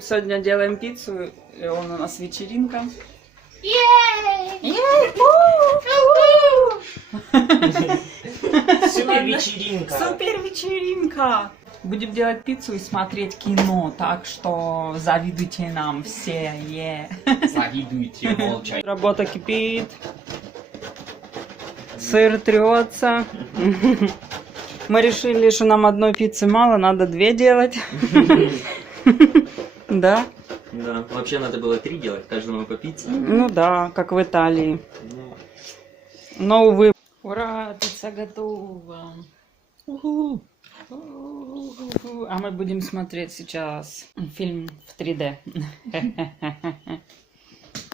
Сегодня делаем пиццу, и он у нас вечеринка. Супер вечеринка. Супер вечеринка! Будем делать пиццу и смотреть кино, так что завидуйте нам все. Завидуйте, молча. Работа кипит, сыр трется. Мы решили, что нам одной пиццы мало, надо 2 делать. Да? Да, вообще надо было 3 делать, каждому по пицце. Ну да, как в Италии. Но, увы. Ура, пицца готова. Уху. А мы будем смотреть сейчас фильм в 3D.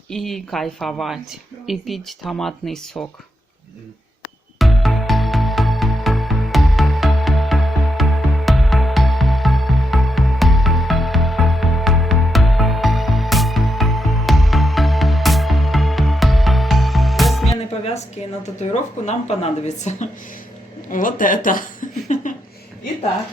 И кайфовать. И пить томатный сок. Для смены повязки на татуировку нам понадобится вот это. Итак.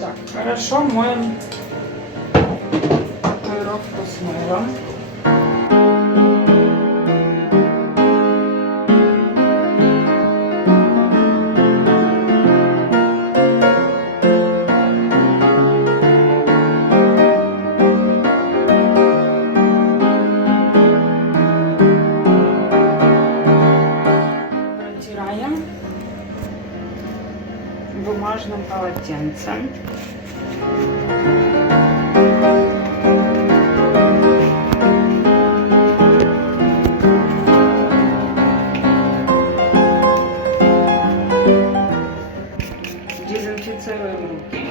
Так, хорошо, моем татуировку снова. Протираем бумажным полотенцем. Дезинфицируем руки.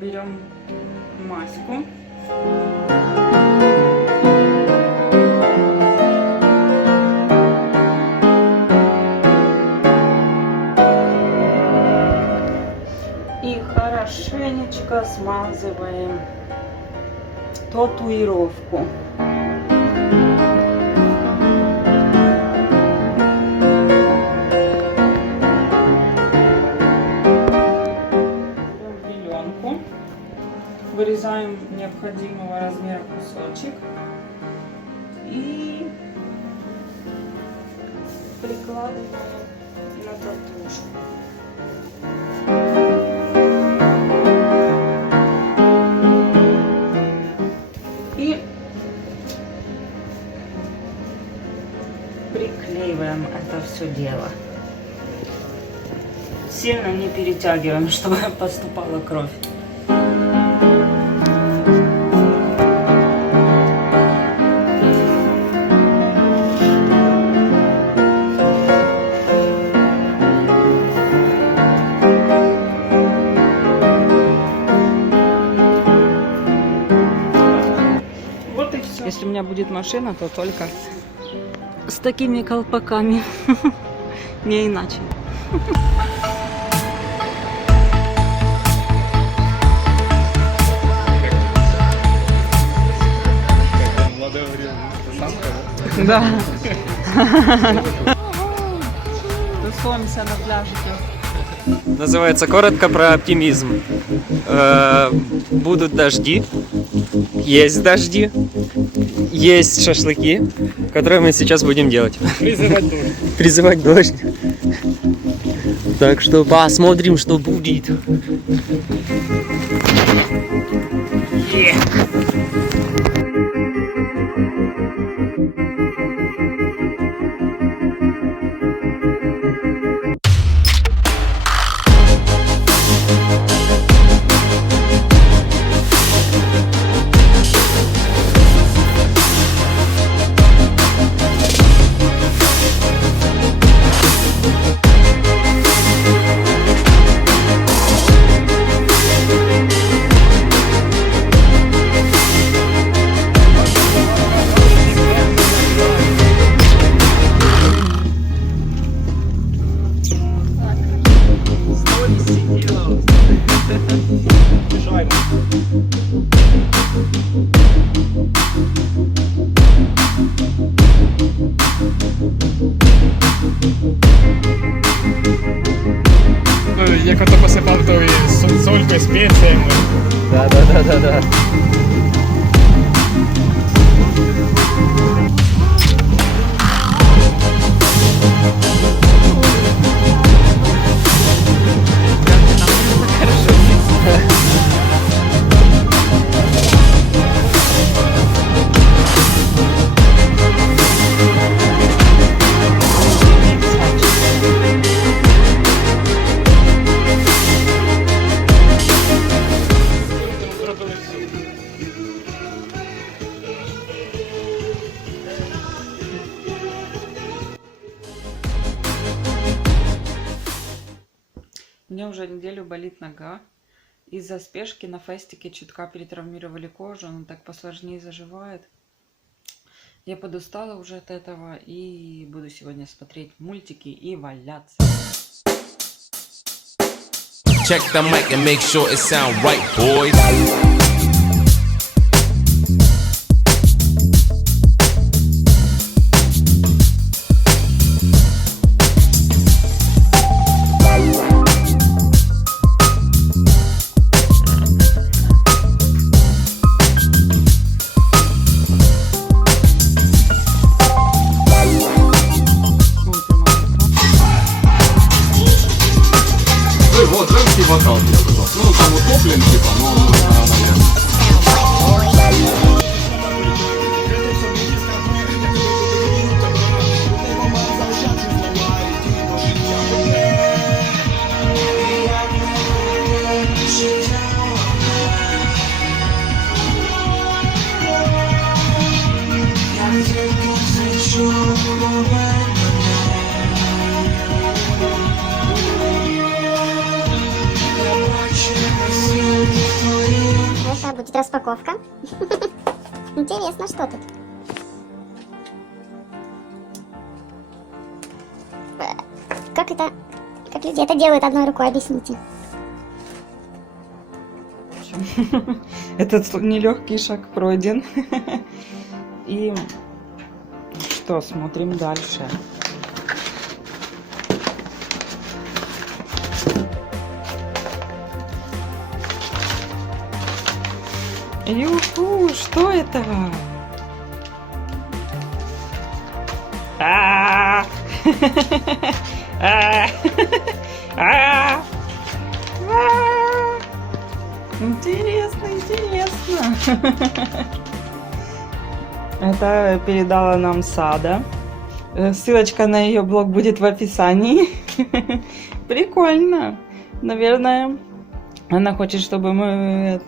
Берем маску. И хорошенечко смазываем татуировку. Берем пеленку, вырезаем необходимого размера кусочек и прикладываем на татушку. И приклеиваем это все дело. Сильно не перетягиваем, чтобы поступала кровь. Вот и все. Если у меня будет машина, то только с такими колпаками. Не иначе. Да. Тусуемся на пляжике. Называется коротко про оптимизм. Будут дожди, есть дожди, есть шашлыки, которые мы сейчас будем делать. Призывать дождь. Призывать дождь. Так что посмотрим, что будет. як ото посипав тою солькою, спеціями. Да. Зробили все. У меня уже неделю болит нога. Из-за спешки на фестике чутка перетравмировали кожу, она так посложнее заживает. Я подустала уже от этого и буду сегодня смотреть мультики и валяться. Check the mic and make sure it sound right, boys. Вот, женский вокал, я сказал. Ну, там утоплен, типа, но наверное. Это будет распаковка. Интересно, что тут? Как это... Как люди это делают одной рукой, объясните. Этот нелегкий шаг пройден. И что, смотрим дальше. Юху, что это? А! А! А! Интересно, интересно. Это передала нам Сада. Ссылочка на ее блог будет в описании. Прикольно. Наверное, она хочет, чтобы мы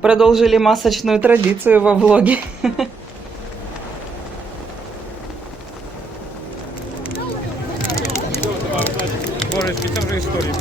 продолжили масочную традицию во влоге. Боже, це вже історія.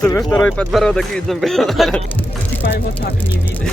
Чтобы второй подбородок видно было. Типа его так не видно.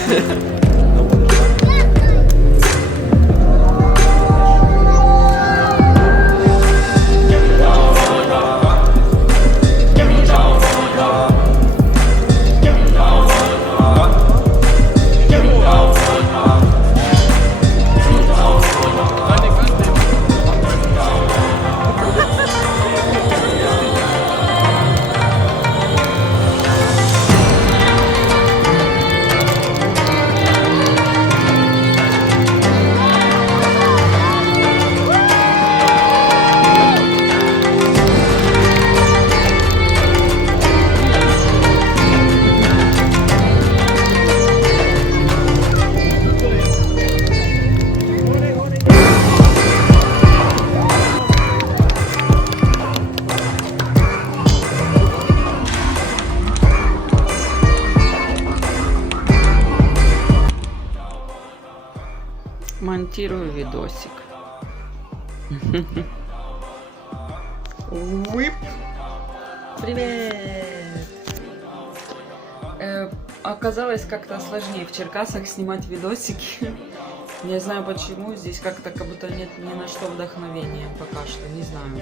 монтирую видосик. Уип! Привет! Оказалось как-то сложнее в Черкасах снимать видосики. Не знаю почему, здесь как-то как будто нет ни на что вдохновения пока что, не знаю.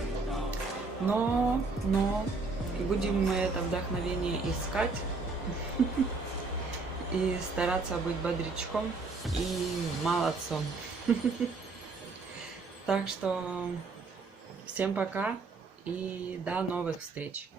Но будем мы это вдохновение искать и стараться быть бодрячком и молодцом. Так что всем пока и до новых встреч.